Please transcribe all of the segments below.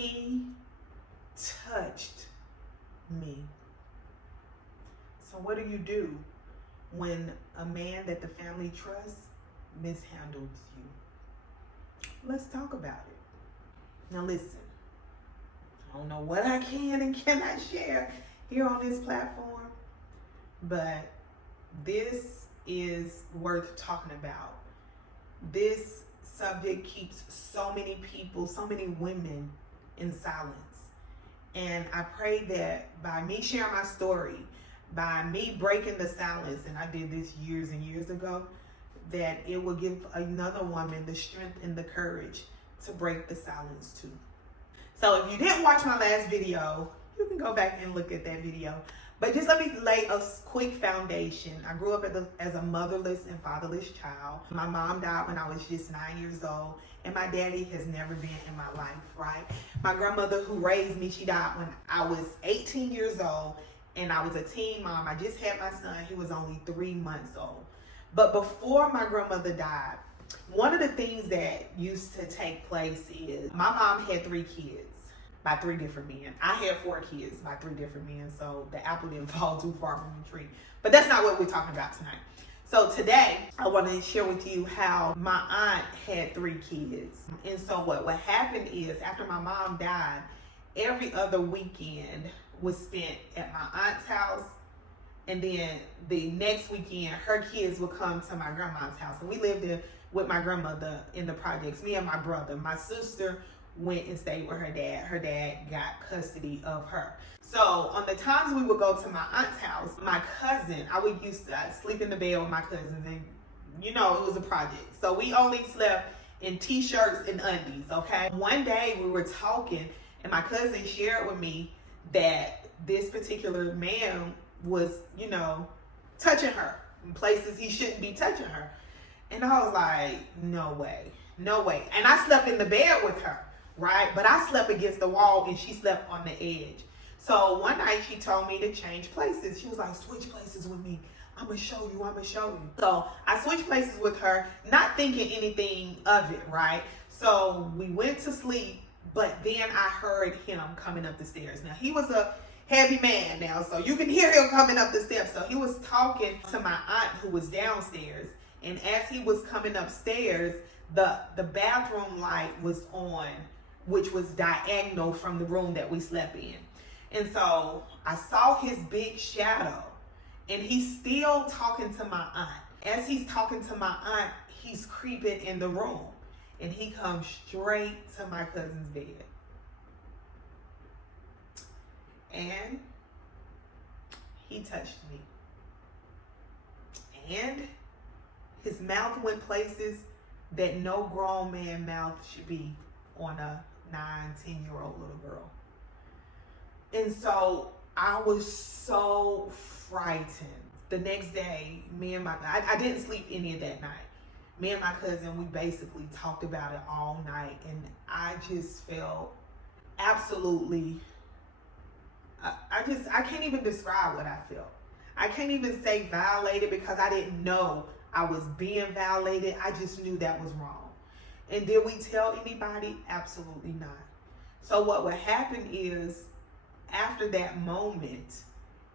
he touched me. So what do when a man that the family trusts mishandles you? Let's talk about it. Now listen, I don't know what I can and cannot share here on this platform, but this is worth talking about. This subject keeps so many people, so many women in silence. And I pray that by me sharing my story, by me breaking the silence, and I did this years and years ago, that it will give another woman the strength and the courage to break the silence too. So if you didn't watch my last video, you can go back and look at that video. But just let me lay a quick foundation. I grew up as a motherless and fatherless child. My mom died when I was just 9 years old, and my daddy has never been in my life, right? My grandmother who raised me, she died when I was 18 years old, and I was a teen mom. I just had my son. He was only 3 months old. But before my grandmother died, one of the things that used to take place is my mom had 3 kids by 3 different men. I had 4 kids by 3 different men, so the apple didn't fall too far from the tree. But that's not what we're talking about tonight. So today, I want to share with you how my aunt had 3 kids. And so what happened is, after my mom died, every other weekend was spent at my aunt's house, and then the next weekend, her kids would come to my grandma's house. And we lived with my grandmother in the projects, me and my brother. My sister went and stayed with her dad. Her dad got custody of her. So on the times we would go to my aunt's house, my cousin, I would used to sleep in the bed with my cousins, and it was a project. So we only slept in t-shirts and undies, okay? One day we were talking, and my cousin shared with me that this particular man was, touching her in places he shouldn't be touching her. And I was like, no way. And I slept in the bed with her, right? But I slept against the wall and she slept on the edge. So one night she told me to change places. She was like, switch places with me. I'm going to show you. So I switched places with her, not thinking anything of it, right? So we went to sleep, but then I heard him coming up the stairs. Now, he was a heavy man now, so you can hear him coming up the steps. So he was talking to my aunt who was downstairs. And as he was coming upstairs, the bathroom light was on, which was diagonal from the room that we slept in. And so I saw his big shadow, and he's still talking to my aunt. As he's talking to my aunt, he's creeping in the room, and he comes straight to my cousin's bed. And he touched me. And his mouth went places that no grown man mouth should be on a 9-10-year-old little girl. And so I was so frightened. The next day, I didn't sleep any of that night. Me and my cousin, we basically talked about it all night, and I just felt absolutely, I can't even describe what I felt. I can't even say violated, because I didn't know I was being violated. I just knew that was wrong. And did we tell anybody? Absolutely not. So what would happen is, after that moment,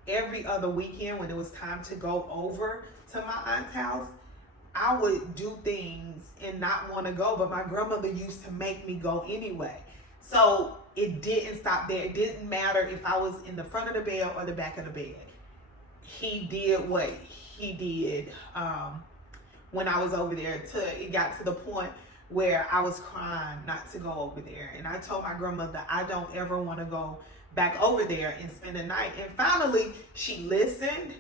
every other weekend when it was time to go over to my aunt's house, I would do things and not want to go, but my grandmother used to make me go anyway. So it didn't stop there. It didn't matter if I was in the front of the bed or the back of the bed. He did what he did when I was over there. It got to the point where I was crying not to go over there. And I told my grandmother, I don't ever want to go back over there and spend the night. And finally, she listened,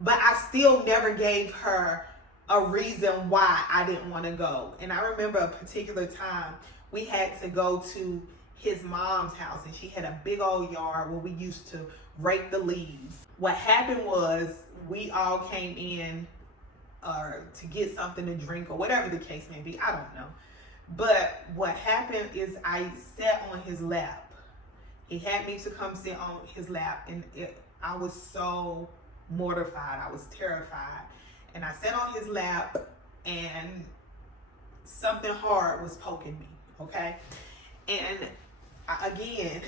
but I still never gave her a reason why I didn't want to go. And I remember a particular time we had to go to his mom's house, and she had a big old yard where we used to rake the leaves. What happened was, we all came in to get something to drink or whatever the case may be. I don't know. But what happened is, I sat on his lap. He had me to come sit on his lap, and I was so mortified. I was terrified. And I sat on his lap, and something hard was poking me, okay? And again,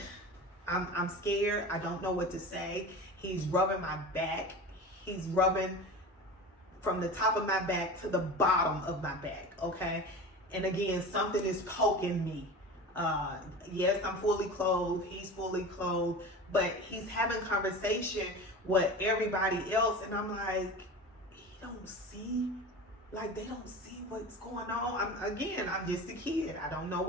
I'm scared. I don't know what to say. He's rubbing my back. He's rubbing from the top of my back to the bottom of my back, okay? And again, something is poking me. Yes, I'm fully clothed. He's fully clothed. But he's having conversation with everybody else. And I'm like, he don't see? Like, they don't see what's going on? I'm just a kid. I don't know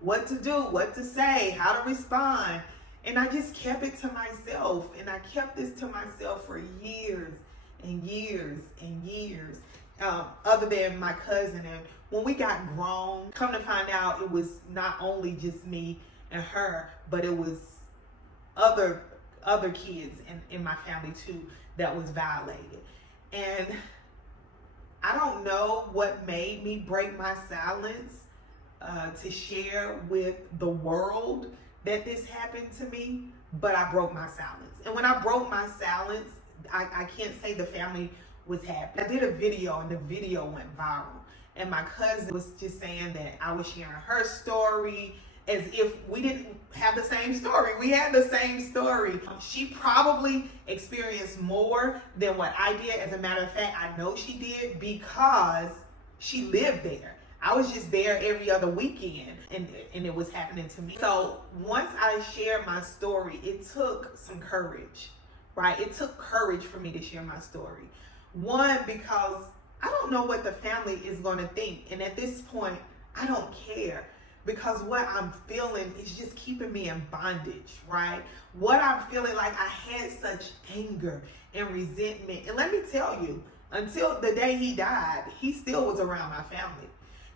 what to do, what to say, how to respond. And I just kept it to myself. And I kept this to myself for years and years and years. Other than my cousin. And when we got grown, come to find out, it was not only just me and her, but it was other kids in my family too that was violated. And I don't know what made me break my silence to share with the world that this happened to me, but I broke my silence. And when I broke my silence, I can't say the family was happy. I did a video and the video went viral. And my cousin was just saying that I was sharing her story as if we didn't have the same story. We had the same story. She probably experienced more than what I did. As a matter of fact, I know she did because she lived there. I was just there every other weekend and it was happening to me. So once I shared my story, it took some courage, right? It took courage for me to share my story. One, because I don't know what the family is going to think. And at this point, I don't care. Because what I'm feeling is just keeping me in bondage, right? What I'm feeling, like I had such anger and resentment. And let me tell you, until the day he died, he still was around my family.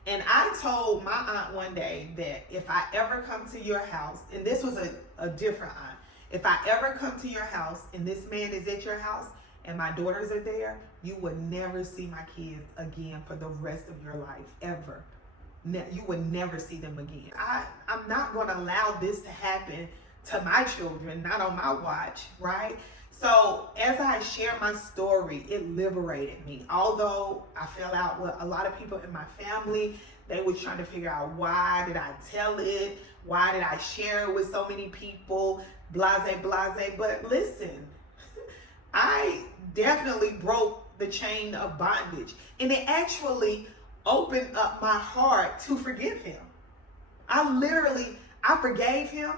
And I told my aunt one day that if I ever come to your house, and this was a different aunt, if I ever come to your house and this man is at your house and my daughters are there, you would never see my kids again for the rest of your life, ever. You would never see them again. I'm not going to allow this to happen to my children, not on my watch, right? So as I share my story, it liberated me. Although I fell out with a lot of people in my family, they were trying to figure out, why did I tell it? Why did I share it with so many people? Blase, blase. But listen, I definitely broke the chain of bondage. And it actually opened up my heart to forgive him. I forgave him.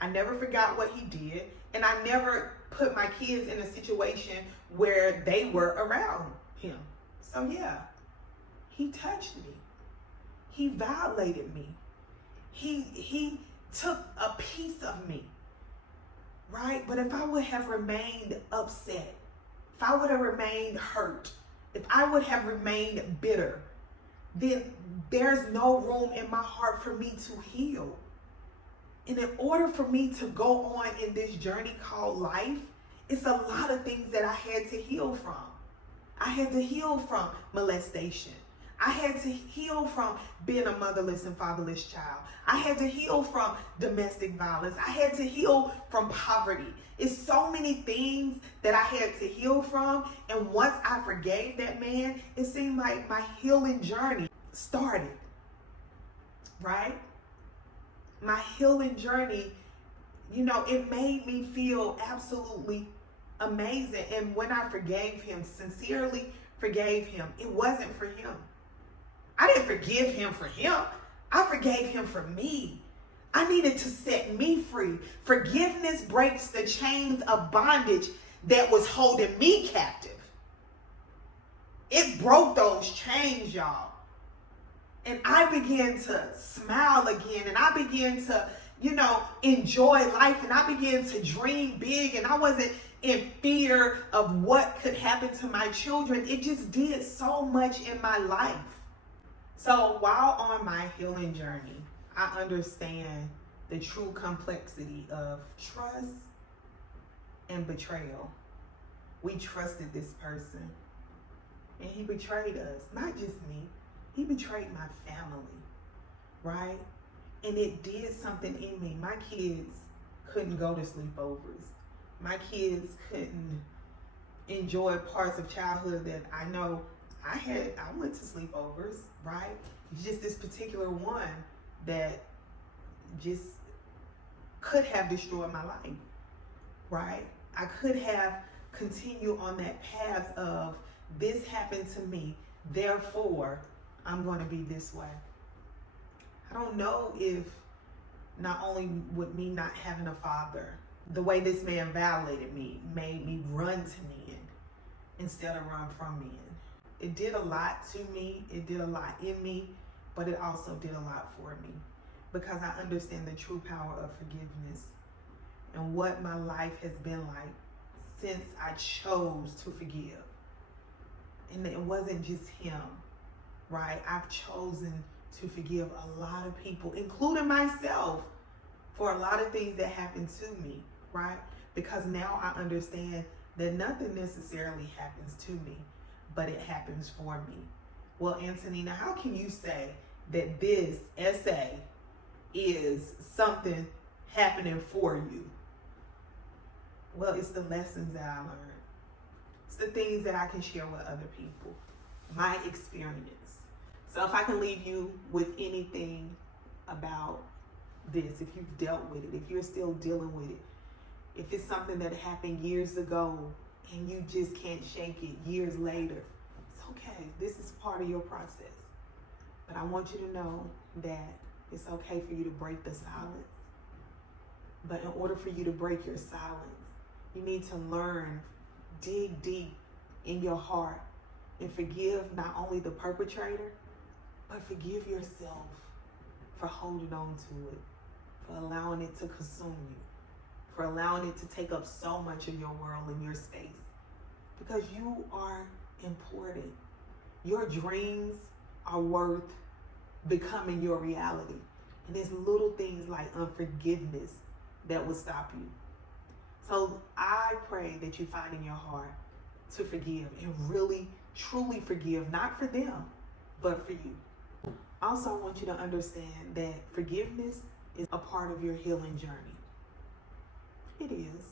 I never forgot what he did. And I never put my kids in a situation where they were around him. So yeah, he touched me. He violated me. He took a piece of me, right? But if I would have remained upset, if I would have remained hurt, if I would have remained bitter, then there's no room in my heart for me to heal. And in order for me to go on in this journey called life, it's a lot of things that I had to heal from. I had to heal from molestation. I had to heal from being a motherless and fatherless child. I had to heal from domestic violence. I had to heal from poverty. It's so many things that I had to heal from. And once I forgave that man, it seemed like my healing journey started, right? My healing journey, it made me feel absolutely amazing. And when I forgave him, sincerely forgave him, it wasn't for him. I didn't forgive him for him. I forgave him for me. I needed to set me free. Forgiveness breaks the chains of bondage that was holding me captive. It broke those chains, y'all. And I began to smile again. And I began to, enjoy life. And I began to dream big. And I wasn't in fear of what could happen to my children. It just did so much in my life. So while on my healing journey, I understand the true complexity of trust and betrayal. We trusted this person and he betrayed us, not just me. He betrayed my family, right? And it did something in me. My kids couldn't go to sleepovers. My kids couldn't enjoy parts of childhood that I know I went to sleepovers, right? Just this particular one that just could have destroyed my life, right? I could have continued on that path of this happened to me, therefore I'm going to be this way. I don't know if not only with me not having a father, the way this man violated me made me run to men instead of run from men. It did a lot to me. It did a lot in me, but it also did a lot for me because I understand the true power of forgiveness and what my life has been like since I chose to forgive. And it wasn't just him, right? I've chosen to forgive a lot of people, including myself, for a lot of things that happened to me, right? Because now I understand that nothing necessarily happens to me, but it happens for me. Well, Antonina, how can you say that this essay is something happening for you? Well, it's the lessons that I learned. It's the things that I can share with other people, my experience. So if I can leave you with anything about this, if you've dealt with it, if you're still dealing with it, if it's something that happened years ago and you just can't shake it years later, it's okay. This is part of your process. But I want you to know that it's okay for you to break the silence. But in order for you to break your silence, you need to learn, dig deep in your heart and forgive not only the perpetrator, but forgive yourself for holding on to it, for allowing it to consume you, for allowing it to take up so much of your world and your space. Because you are important. Your dreams are worth becoming your reality. And there's little things like unforgiveness that will stop you. So I pray that you find in your heart to forgive and really, truly forgive, not for them, but for you. Also, I want you to understand that forgiveness is a part of your healing journey. It is.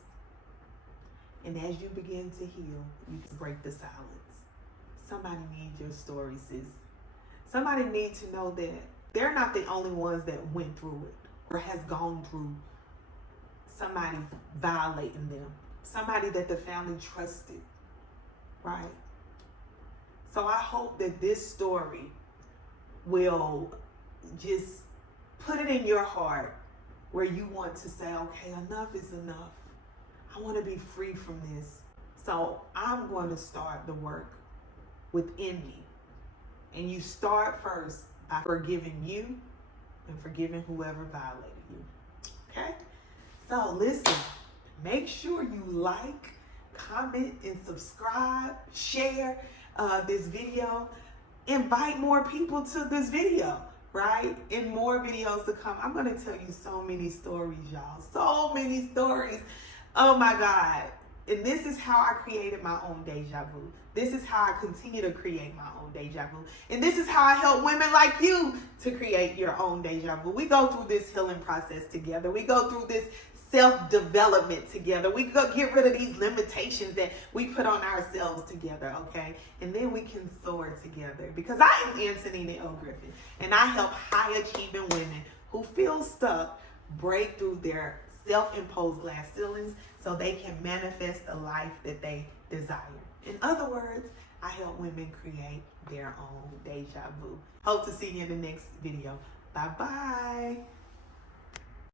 And as you begin to heal, you break the silence. Somebody needs your story, sis. Somebody needs to know that they're not the only ones that went through it or has gone through somebody violating them. Somebody that the family trusted, right? So I hope that this story will just put it in your heart where you want to say, okay, enough is enough. I want to be free from this. So I'm going to start the work within me. And you start first by forgiving you and forgiving whoever violated you. Okay? So listen, make sure you like, comment, and subscribe, share this video. Invite more people to this video, right? And more videos to come. I'm going to tell you so many stories, y'all. So many stories. Oh my God. And this is how I created my own deja vu. This is how I continue to create my own deja vu. And this is how I help women like you to create your own deja vu. We go through this healing process together. We go through this self-development together. We go get rid of these limitations that we put on ourselves together, okay? And then we can soar together. Because I am Antonina L. Griffin, and I help high-achieving women who feel stuck break through their self-imposed glass ceilings so they can manifest the life that they desire. In other words, I help women create their own deja vu. Hope to see you in the next video. Bye-bye.